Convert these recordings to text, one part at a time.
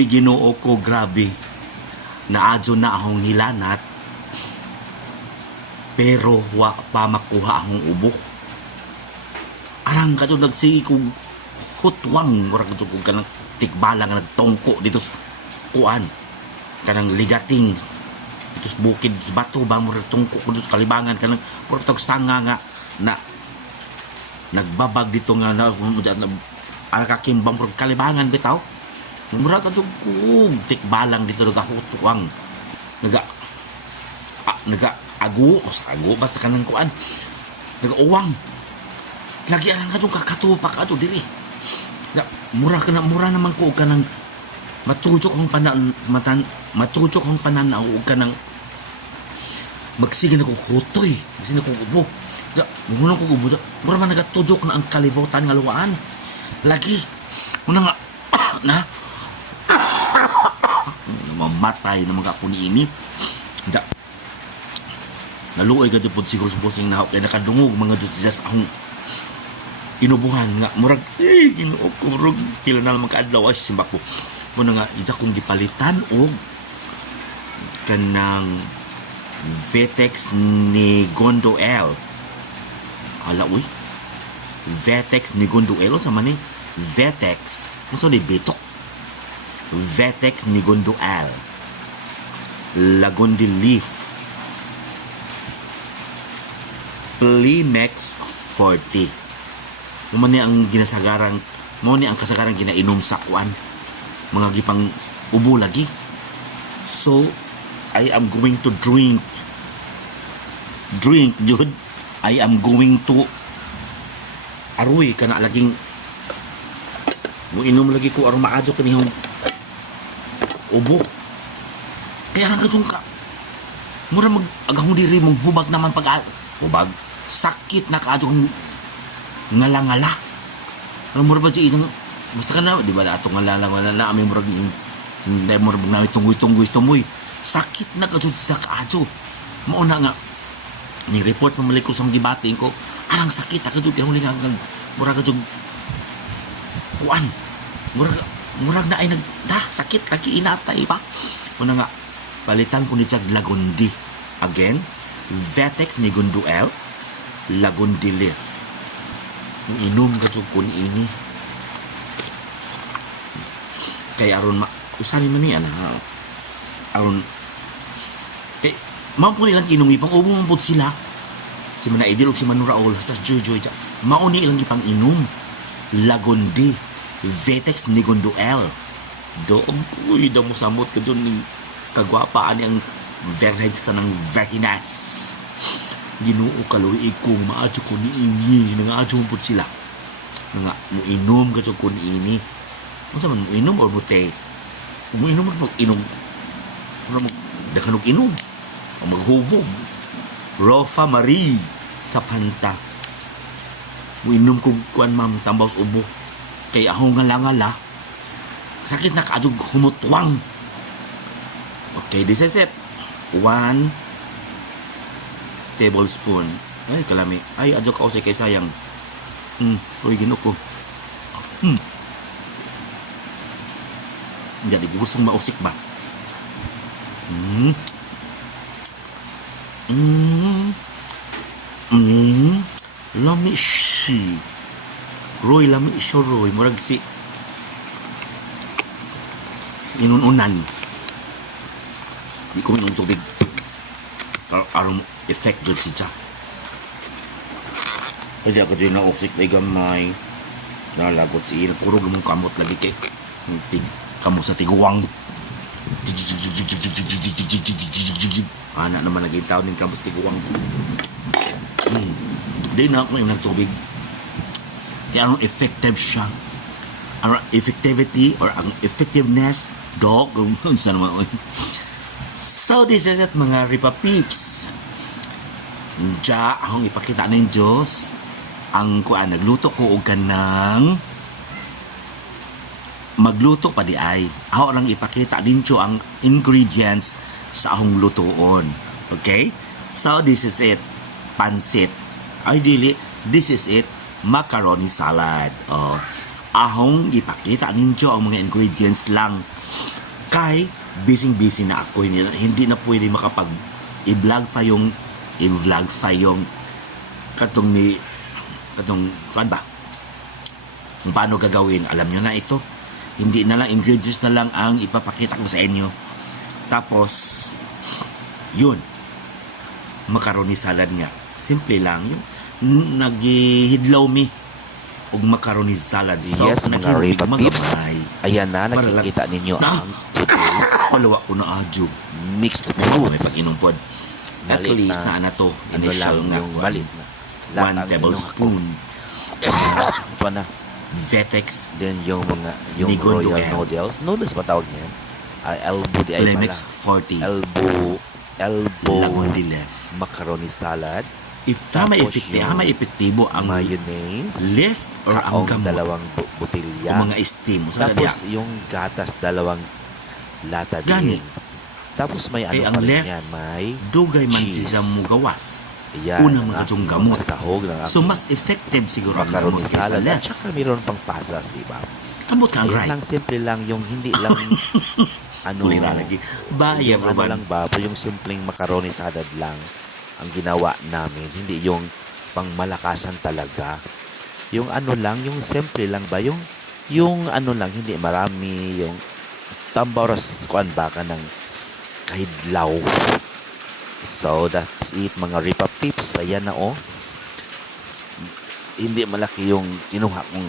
Uy, Ginoo ko, grabe. Naadyo na akong hilanat, pero wa pa makuha akong ubok. Arang ka dyan nagsigi kong hutwang, murag dyan kong kanang tikbalang nagtongko dito sa kuan. Kanang ligating, dito sa bukid, dito sa bato ba, murag tongko ko dito sa kalibangan, kanang murag tag sanga nga, na nagbabag dito nga, arakakimbang murag kalibangan bitaw. Murag ka dyan kong tikbalang dito, nagahutwang, agu, o sa agu, basta kanang kuan, nag-uwang. Lagi arang ka dyan kakatupak ka dyan diri. Mura naman ko ka ng matujok ang matujok ang pananaw ka ng magsige na kong hutoy, magsige na kong ubo. Ngunang kong ubo, mura man nagatujok na ang kalibutan nga luwaan. Lagi, muna nga, na, mamatay na mga kuniini. Naluoy ka dyan po siguro sa posing na kaya nakadungog mga Diyos akong inubuhan nga murag Ginoo ko murag pila na lang kaadlaw ay simba ko muna nga isa kong gipalitan og kanang Vetex ni Gondo L. Hala uy, Vetex ni Gondo L sa man ni Vetex muso ni Betok, Vetex ni Gondo L, Lagundi Leaf, Plimex 40. Mo ni ang ginasagaran, mo ni ang kasagaran ginainom sa kuan mga gipang ubo lagi. So I am going to drink jud. I am going to aroy kana laging mo inom lagi ko aron maadyo kanihong ubo. Kaya lang kadung ka mura mag agahon diri mong hubag naman pag hubag sakit na kaadong ngala-ngala. Alam mo ba siya isang basta ka na, di ba na itong ngala-ngala na aming murag hindi mo rin namin tunggoy sakit na kasud sa kaadyo. Mauna nga ni report mo mali ko sa gibating ko arang sakit akadyo kaya muli nga murag kasud kuan murag na ay sakit lagi inatay pa. Mauna nga palitan ko ni Chag Lagundi again, Vetex ni Gondo L, Lagundi Leaf. Inom ka kun ini kay aron usani man ni ana aron kay mao po nilang inom ipang ubo man pud sila si Manaidil ug si Manuraol sa Joy mao ni ilang ipang inom Lagundi Vetex ni Gondo L doon kuy da mo samot ka dyan kagwapa ani ang verheads ka ng Verhinas. Ginoo kaloy ikong maadyo ko ni ini nangaadyo po sila nga mo inom ka ko ni ini mo man mo inom or mo te mo inom mo inom mo dakanog inom o maghubog Rofa Marie sa panta mo inom ko kuan ma'am tambaw sa ubo kay ahong ngala sakit na kaadyo humutwang. Okay, this is it. 1 tablespoon. Ay, kalami. Ay, adyo ka kay sayang. Uy, Ginoo ko. Hindi ko gustong mausik ba? Lami si. Roy, lami siya, Roy. Murag si inununan. Di ko minum tubig. Aron effect jud si Jack. Kaya ako dyan na oksik na gamay. Nalagot si kurog mong kamot lagi kay kamo sa tiguwang. Anak naman naging tao ng kamo sa tiguwang. Di na ako yung nagtubig. Kaya anong effective siya. Ang effectivity or ang effectiveness dog kung saan naman. So this is it mga Ripa Peeps. Diya akong ipakita ng Diyos ang kuan nagluto ko og kanang magluto pa di ay ako lang ipakita dincho ang ingredients sa akong lutoon. Okay, so this is it, pansit. Ideally this is it, macaroni salad. ahong ipakita ninyo ang mga ingredients lang. Kay busy na ako, hindi na pwede makapag i-vlog pa yung katong kuan ba, kung paano gagawin. Alam nyo na ito, hindi na lang ingredients na lang ang ipapakita ko sa inyo. Tapos yun, macaroni salad nga, simple lang yung naghihidlaw mi og macaroni salad. So, Yes, mga Ripa Pips. magabay. Ayan na, Para lang- nakikita ninyo Na- ang today Kalawa ko na adyo. mixed May fruits. pag-inom pod. At Maliit least na- na to. Ano Initial lang nga. yung maliit na. One Latang tablespoon. Ito na. Vetex. Then yung Nigon royal Duel. noodles. Noodles ba tawag niyan? Elbow di ay Plemex pala. 40. Elbow Lagon de left. macaroni salad, If Tapos yung epektibo ang mayonnaise, left or ang kaong gamot dalawang o botelya, mga steam. So, tapos yung gatas dalawang lata Gani. din. Tapos may Eh, ano ang pa rin left, yan, may dugay man cheese. siya mo gawas. Yan, Unang ang mga aking gamot. mga sahog ng So, aking mas effective siguro ang macaroni gamot kaysa salad. At left. saka mayroon pang pasas, di ba? Kamot ang Ayan right. lang, simple lang, yung hindi lang ano, Kulira lagi. Baya, yung ano Roban. lang ba, yung simpleng macaroni salad lang ang ginawa namin, hindi yung pangmalakasan talaga. Yung ano lang, yung simple lang ba, yung ano lang, hindi marami, yung tambaras kuan ba ka ng kahidlaw. So, that's it mga Ripa Pips. Ayan na oh. Hindi malaki yung kinuha kong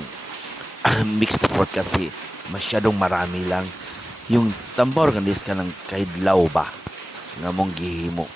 mixed fruit kasi masyadong marami lang. Yung tambor kandis ka ng kahidlaw ba nga mong gihimo.